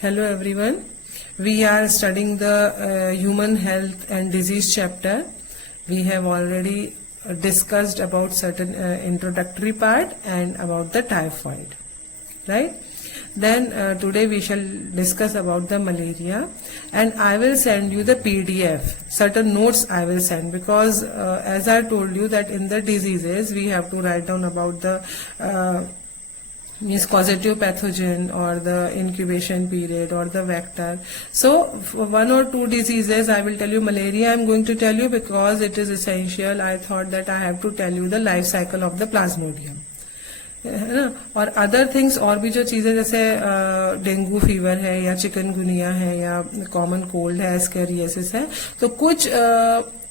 Hello everyone. We are studying the human health and disease chapter. We have already discussed about certain introductory part and about the typhoid, right? Then today we shall discuss about the malaria, and I will send you the PDF. Certain notes I will send, because as I told you that in the diseases we have to write down about the means causative pathogen or the incubation period or the vector. So for one or two diseases I will tell you. Malaria I am going to tell you because it is essential. I thought that I have to tell you the life cycle of the plasmodium, है ना. और other things और भी जो चीजें जैसे dengue fever है या चिकनगुनिया है या कॉमन कोल्ड है, एस्केरियासिस है, तो कुछ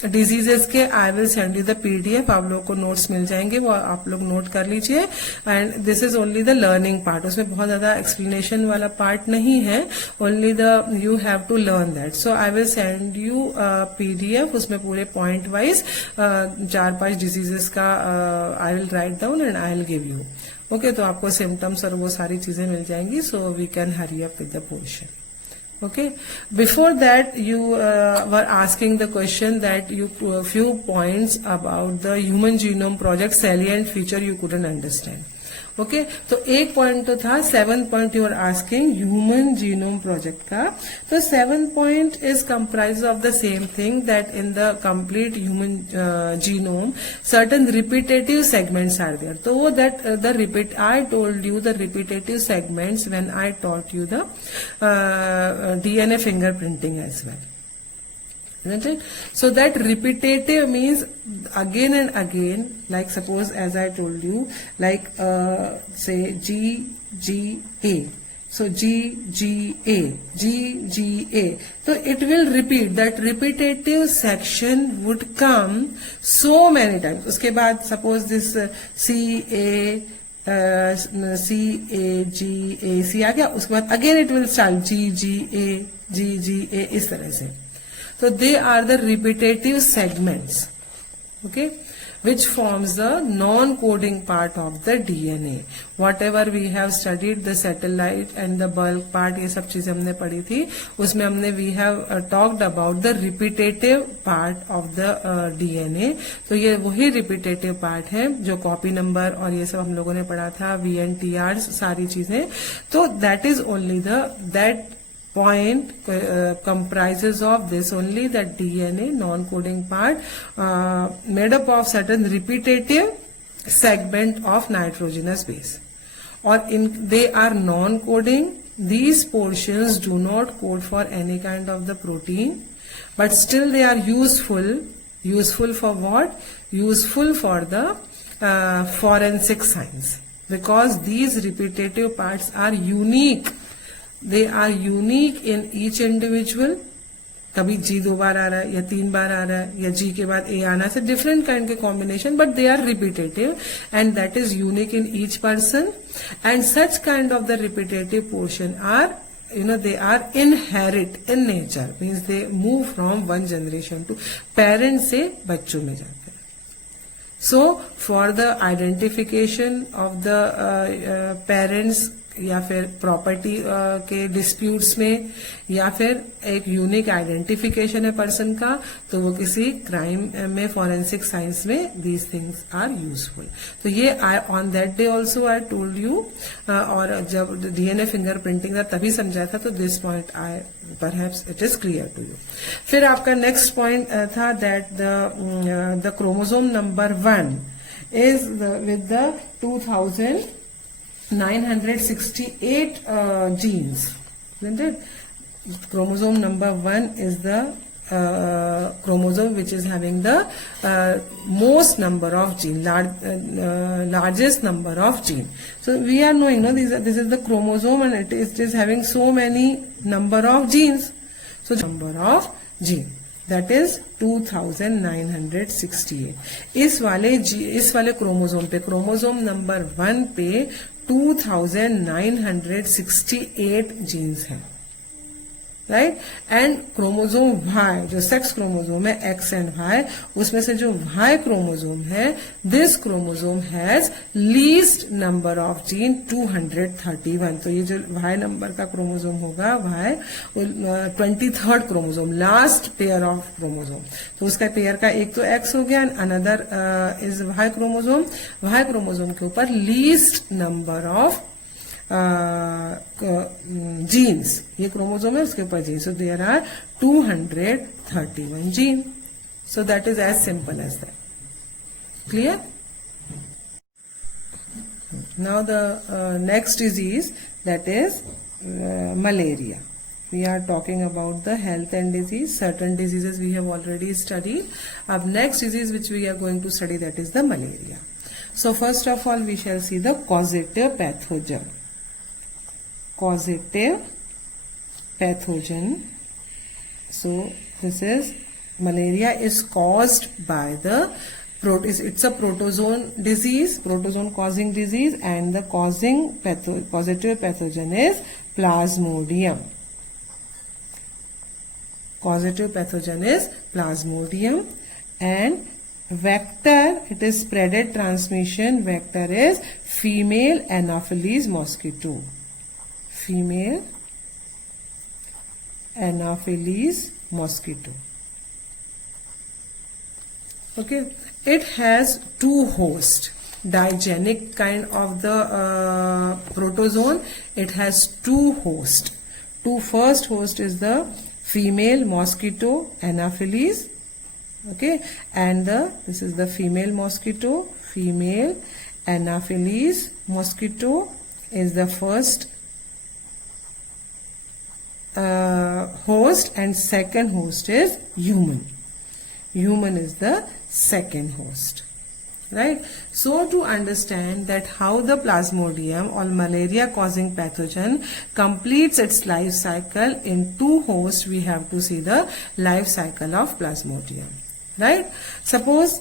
डिजीजेस के आई will send you the PDF. आप लोगों को नोट्स मिल जाएंगे, वो आप लोग नोट कर लीजिए. And this is only the learning part. उसमें बहुत ज्यादा एक्सप्लेनेशन वाला पार्ट नहीं है, only the you have to learn that. So I will send you PDF. उसमें पूरे पॉइंट वाइज 4-5 डिजीजेस का I will write down and I will give you. Okay, तो आपको सिम्टम्स और वो सारी चीजें मिल जाएंगी. So we can hurry up with the portion. Okay. Before that, you were asking the question that you few points about the Human Genome Project salient feature you couldn't understand. Okay तो एक point तो था 7 point you are asking human genome project का. तो 7 point is comprise of the same thing that in the complete human genome certain repetitive segments are there. तो that the repeat I told you the repetitive segments when I taught you the DNA fingerprinting as well. Isn't it? So that repetitive means again and again, like suppose as I told you, like say GGA. So GGA, GGA. So it will repeat. That repetitive section would come so many times. उसके बाद suppose this CA आ गया, उसके बाद again it will start GGA इस तरह से. So they are the repetitive segments, okay, which forms the non-coding part of the DNA. Whatever we have studied, the satellite and the bulk part, ये सब चीजें हमने पढ़ी थी. उसमें हमने we have talked about the repetitive part of the DNA. तो ये वही repetitive part है जो copy number और ये सब हम लोगों ने पढ़ा था, VNTRs सारी चीजें. तो that is only that point comprises of this only, that DNA non-coding part made up of certain repetitive segment of nitrogenous base. Or they are non-coding. These portions do not code for any kind of the protein, but still they are useful. Useful for what? Useful for the forensic science, because these repetitive parts are unique. They are unique in each individual. कभी G 2 बार आ रहा है या 3 बार आ रहा है या G के बाद A आना है, डिफरेंट काइंड के combination, but they are repetitive and that is unique in each person. And such kind of the repetitive portion are they are inherit in nature, means they move from one generation to parent से बच्चों में जाते हैं. So for the identification of the parents या फिर property के disputes में या फिर एक यूनिक आइडेंटिफिकेशन है पर्सन का, तो वो किसी क्राइम में फॉरेंसिक साइंस में दीज थिंग्स आर यूजफुल. तो ये I on that day also I told you, और जब DNA फिंगरप्रिंटिंग था तभी समझाया था. तो this point I perhaps it is clear to you. फिर आपका नेक्स्ट पॉइंट था that the chromosome number 1 is with the 2968 genes, isn't it? Chromosome number 1 is the chromosome which is having the most number of gene, largest number of gene. So we are knowing, no, this is the chromosome and it is having so many number of genes. So number of gene, that is 2968. इस वाले chromosome पे, chromosome number 1 पे 2968 jeans हैं. Right. And chromosome Y, जो sex chromosome है X and Y, उसमें से जो Y क्रोमोजोम है, this chromosome has least number of gene 231. तो ये जो Y नंबर का क्रोमोजोम होगा, Y 23rd chromosome, last pair of chromosome. तो उसका पेयर का एक तो X हो गया and another is Y chromosome. Y chromosome के ऊपर लीस्ट नंबर ऑफ जीन्स, ये क्रोमोजोम है, उसके ऊपर genes. So there are 231 gene. So that is as simple as that. Clear? Now the next disease, that is malaria. We are talking about the health and disease. Certain diseases we have already studied. Ab next disease which we are going to study, that is the malaria. So first of all we shall see the causative pathogen. Causative pathogen. So this is malaria is caused by the it's a protozoan disease, protozoan causing disease, and the causative pathogen is Plasmodium. Causative pathogen is Plasmodium. And vector, it is spreaded transmission. Vector is female Anopheles mosquito. Female Anopheles mosquito. Okay, it has two hosts. Digenic kind of the protozoan, it has two hosts. First host is the female mosquito Anopheles, okay, and this is the female mosquito. Female Anopheles mosquito is the first host, and second host is human. Human is the second host, right? So to understand that how the Plasmodium or malaria causing pathogen completes its life cycle in two hosts, we have to see the life cycle of Plasmodium, right? Suppose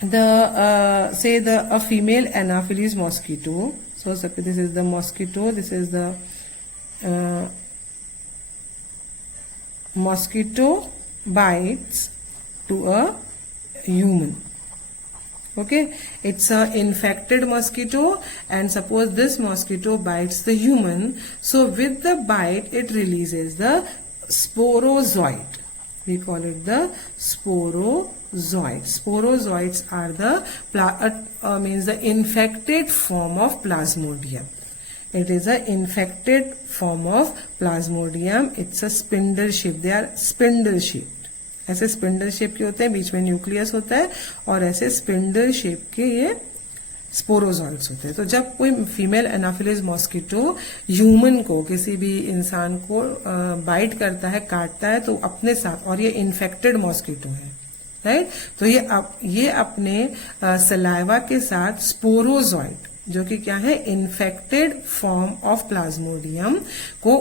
the say a female Anopheles mosquito. So this is the mosquito, this is the mosquito bites to a human. Okay, it's a infected mosquito, and suppose this mosquito bites the human. So with the bite it releases the sporozoite. We call it the sporozoite. Sporozoites are the means the infected form of Plasmodium. It is a infected form of Plasmodium. It's a spindle shape. They are spindle shaped. ऐसे spindle shape के होते हैं, बीच में nucleus होता है, और ऐसे spindle shape के ये स्पोरोजॉइट्स होते हैं. तो जब कोई फीमेल एनाफिलिस मॉस्किटो ह्यूमन को, किसी भी इंसान को बाइट करता है, काटता है, तो अपने साथ, और ये इन्फेक्टेड मॉस्किटो है, राइट, तो ये अपने सलाइवा के साथ स्पोरोजॉइट, जो कि क्या है, इन्फेक्टेड फॉर्म ऑफ प्लाज्मोडियम को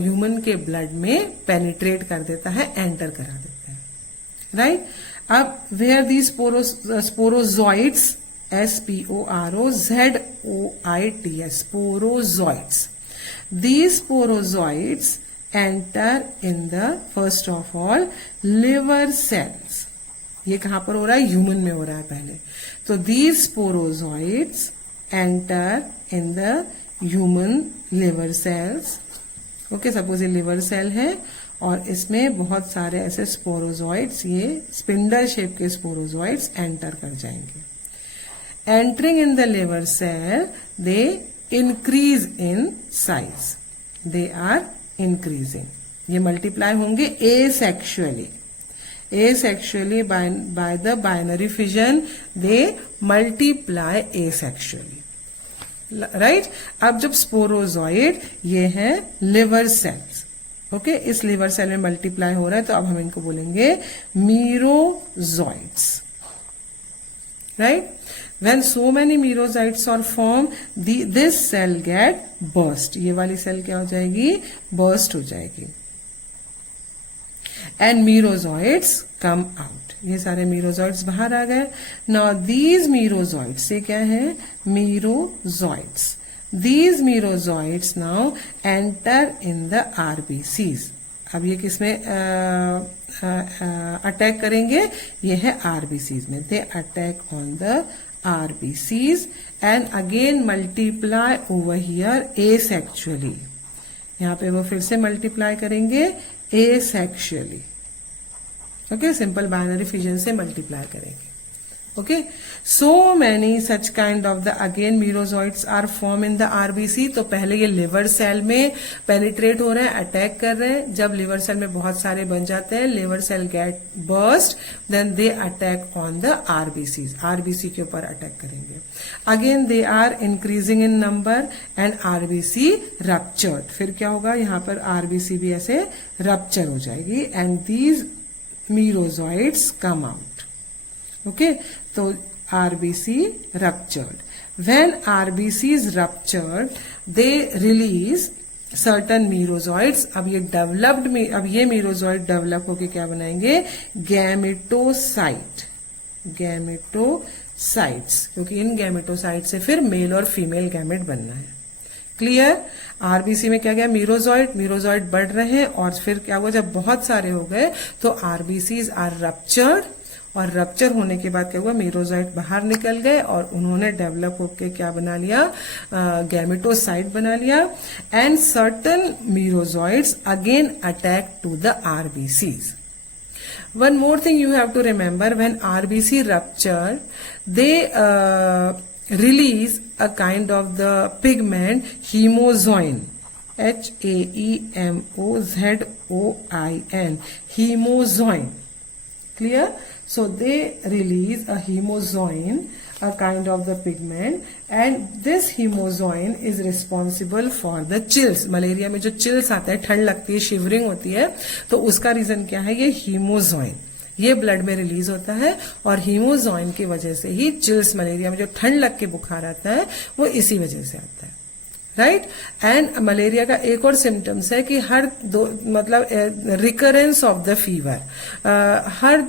ह्यूमन के ब्लड में पेनिट्रेट कर देता है, एंटर करा देता है, राइट. अब where the sporozoites, SPOROZOITS, sporozoites. These sporozoites enter in the first of all liver cells. ये कहां पर हो रहा है, ह्यूमन में हो रहा है पहले. तो these sporozoites enter in the human liver cells. Okay, suppose ये लिवर सेल है और इसमें बहुत सारे ऐसे स्पोरोजॉइट्स, ये स्पिंडल शेप के स्पोरोजॉइट्स एंटर कर जाएंगे. Entering in the liver cell they increase in size. They are increasing. ये मल्टीप्लाई होंगे asexually. Asexually by the binary fission they multiply asexually, right. अब जब स्पोरोजॉइड, ये है लिवर सेल्स, ओके, इस लिवर सेल में मल्टीप्लाई हो रहा है, तो अब हम इनको बोलेंगे मीरोजॉइट्स, right. When so many merozoites are formed, this cell get burst. ये वाली सेल क्या हो जाएगी, burst हो जाएगी. And merozoites come out. ये सारे merozoites बाहर आ गए. Now these merozoites, ये क्या है, merozoites. These merozoites now enter in the RBCs. अब ये किसमें अटैक करेंगे, ये है आरबीसीज में. दे attack on the RBCs and again multiply over here asexually. यहाँ पे वो फिर से मल्टीप्लाई करेंगे asexually. Okay, simple binary fission से मल्टीप्लाई करेंगे. Okay, so many such kind of the again merozoites are formed in the RBC. तो पहले ये लिवर सेल में पेनिट्रेट हो रहे हैं, अटैक कर रहे हैं. जब लिवर सेल में बहुत सारे बन जाते हैं, liver cell get burst, then they attack on the RBCs. RBC के ऊपर अटैक करेंगे. Again they are increasing in number and RBC ruptured. फिर क्या होगा, यहाँ पर आरबीसी भी ऐसे रप्चर हो जाएगी and these merozoites come out. Okay, so RBC ruptured. When RBC is ruptured, they release certain merozoids. अब ये developed में, अब ये merozoid develop होके क्या बनाएंगे, गैमेटोसाइट. गैमेटोसाइट्स, क्योंकि इन गैमेटोसाइट से फिर मेल और फीमेल गैमेट बनना है. क्लियर. आरबीसी में क्या गया, मीरोजॉइड बढ़ रहे हैं और फिर क्या हुआ, जब बहुत सारे हो गए तो आरबीसीज आर रप्चर्ड. और रप्चर होने के बाद क्या हुआ, मीरोजॉइड बाहर निकल गए और उन्होंने डेवलप होकर क्या बना लिया, गैमेटोसाइट बना लिया. And certain merozoites again attack to the RBCs. One more thing you have to remember, when RBC rupture, they release a kind of the pigment hemozoin. HAEMOZOIN. Hemozoin. Clear? So they release a hemozoin, a kind of the pigment, and this hemozoin is responsible for the chills. Malaria में जो chills आता है, ठंड लगती है, shivering होती है, तो उसका रीजन क्या है, ये हीमोजॉइन. ये ब्लड में रिलीज होता है और हीमोजॉइन की वजह से ही चिल्स, मलेरिया में जो ठंड लग के बुखार आता है, वो इसी वजह से आता है. राइट. एंड मलेरिया का एक और सिम्टम्स है कि हर दो, मतलब रिकरेंस ऑफ द फीवर, हर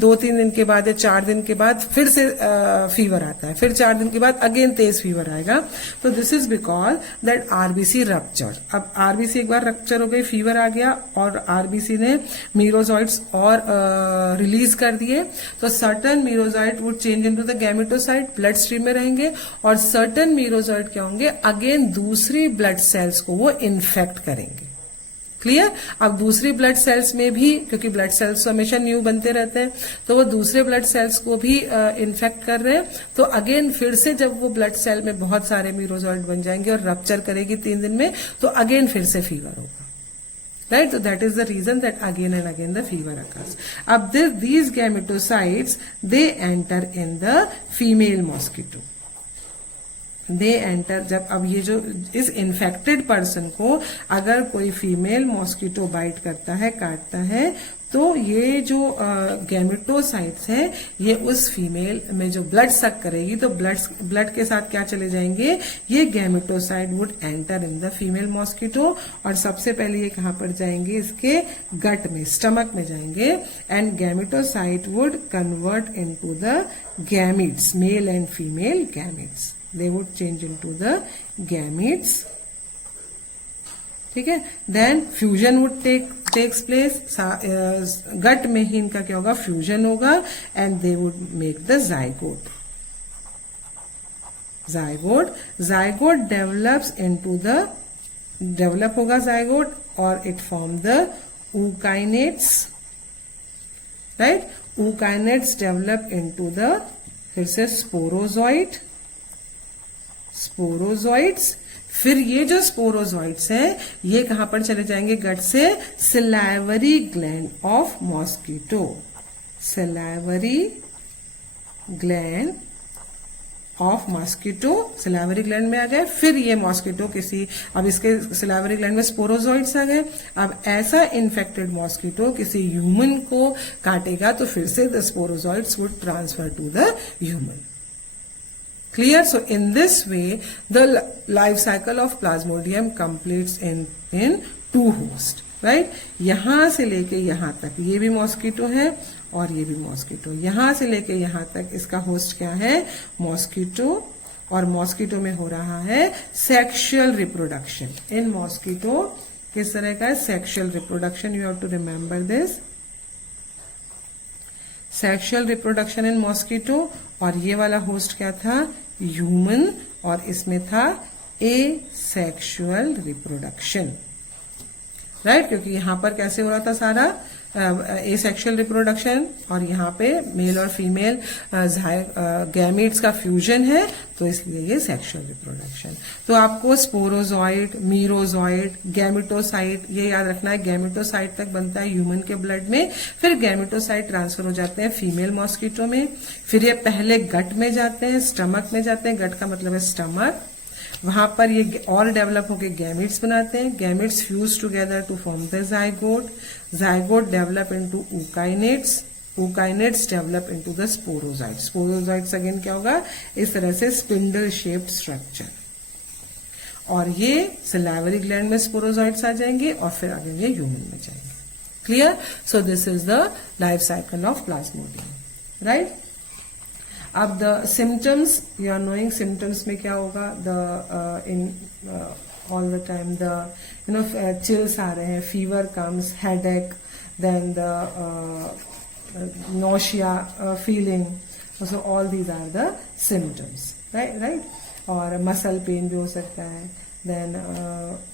2-3 दिन के बाद या 4 दिन के बाद फिर से फीवर आता है, फिर 4 दिन के बाद अगेन तेज फीवर आएगा. तो this is because that RBC rupture. अब आरबीसी एक बार रप्चर हो गई, फीवर आ गया और आरबीसी ने मीरोजॉइड्स और रिलीज कर दिए. तो certain merozoite would change into the gametocyte, blood stream में रहेंगे, और सर्टन मीरोजॉइड क्या होंगे, अगेन दूसरी ब्लड सेल्स को वो इन्फेक्ट करेंगे. क्लियर. अब दूसरी ब्लड सेल्स में भी, क्योंकि ब्लड सेल्स हमेशा न्यू बनते रहते हैं, तो वो दूसरे ब्लड सेल्स को भी इन्फेक्ट कर रहे हैं. तो अगेन फिर से जब वो ब्लड सेल में बहुत सारे मीरोजॉइड बन जाएंगे और रप्चर करेगी 3 दिन में, तो अगेन फिर से फीवर होगा. राइट. तो that is the reason that again and again the fever occurs. अब these gametocytes they enter in the female mosquito. They enter, जब अब ये जो इस इन्फेक्टेड पर्सन को अगर कोई फीमेल मॉस्किटो बाइट करता है, काटता है, तो ये जो गैमेटोसाइट्स हैं, ये उस फीमेल में जो ब्लड सक करेगी, तो ब्लड के साथ क्या चले जाएंगे, ये gametocyte would enter in the female mosquito. और सबसे पहले ये कहां पर जाएंगे, इसके गट में, स्टमक में जाएंगे. And gametocyte would convert into the gametes, male and female gametes. They would change into the gametes. ठीक है. Then fusion would takes place. Gut में ही इनका क्या होगा, फ्यूजन होगा, and they would make the zygote. Zygote develops into the, develop होगा zygote और it form the ookinetes. Right. ookinetes develop into the, फिर से स्पोरोजॉइट. स्पोरोजॉइड्स. फिर ये जो स्पोरोजॉइड्स हैं, ये कहां पर चले जाएंगे, गट से salivary gland of mosquito. Salivary gland of mosquito, salivary gland में आ गए. फिर ये मॉस्किटो किसी, अब इसके सिलाइवरी ग्लैंड में स्पोरोजॉइड्स आ गए. अब ऐसा इन्फेक्टेड मॉस्किटो किसी ह्यूमन को काटेगा तो फिर से the sporozoites would transfer to the human. Clear? So in this way, the life cycle of Plasmodium completes in 2 hosts. Right? यहां से लेके यहां तक ये भी मॉस्किटो है और ये भी मॉस्किटो. यहां से लेके यहां तक इसका होस्ट क्या है, मॉस्किटो. और मॉस्किटो में हो रहा है सेक्सुअल रिप्रोडक्शन. इन मॉस्किटो किस तरह का है? Sexual reproduction. You have to remember this. Sexual reproduction in mosquito. और ये वाला होस्ट क्या था? ह्यूमन. और इसमें था एसेक्सुअल रिप्रोडक्शन. राइट, क्योंकि यहां पर कैसे हो रहा था सारा? Asexual reproduction. और यहाँ पे मेल और फीमेल गैमीट्स का फ्यूजन है, तो इसलिए ये सेक्सुअल रिप्रोडक्शन. तो आपको स्पोरोजॉइड, मीरोजॉइड, गैमेटोसाइट ये याद रखना है. गैमेटोसाइट तक बनता है ह्यूमन के ब्लड में, फिर गैमेटोसाइट ट्रांसफर हो जाते हैं फीमेल मॉस्किटो में, फिर ये पहले गट में जाते हैं, स्टमक में जाते हैं. गट का मतलब है स्टमक. वहां पर ये और डेवलप होकर गैमेट्स बनाते हैं. Gametes fuse together to form the zygote. Zygote develop into ookinetes. Ookinetes develop into the sporozoite. Sporozoites again क्या होगा? इस तरह से स्पिंडल शेप्ड स्ट्रक्चर. और ये सलाइवरी ग्लैंड में स्पोरोजाइट्स आ जाएंगे और फिर आगे ये ह्यूमन में जाएंगे. Clear? So this is the life cycle of plasmodium. Right. अब the symptoms, you are knowing symptoms में क्या होगा? The in all the time the chills आ रहे हैं, fever comes, headache, then the nausea feeling. So all these are the symptoms. Right. और muscle pain भी हो सकता है. then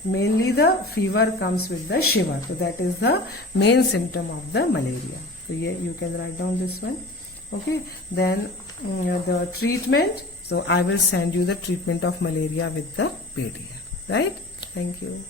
mainly the fever comes with the shiver, so that is the main symptom of the malaria. So yeah, you can write down this one. Okay, then the treatment, so I will send you the treatment of malaria with the PDF. Right. Thank you.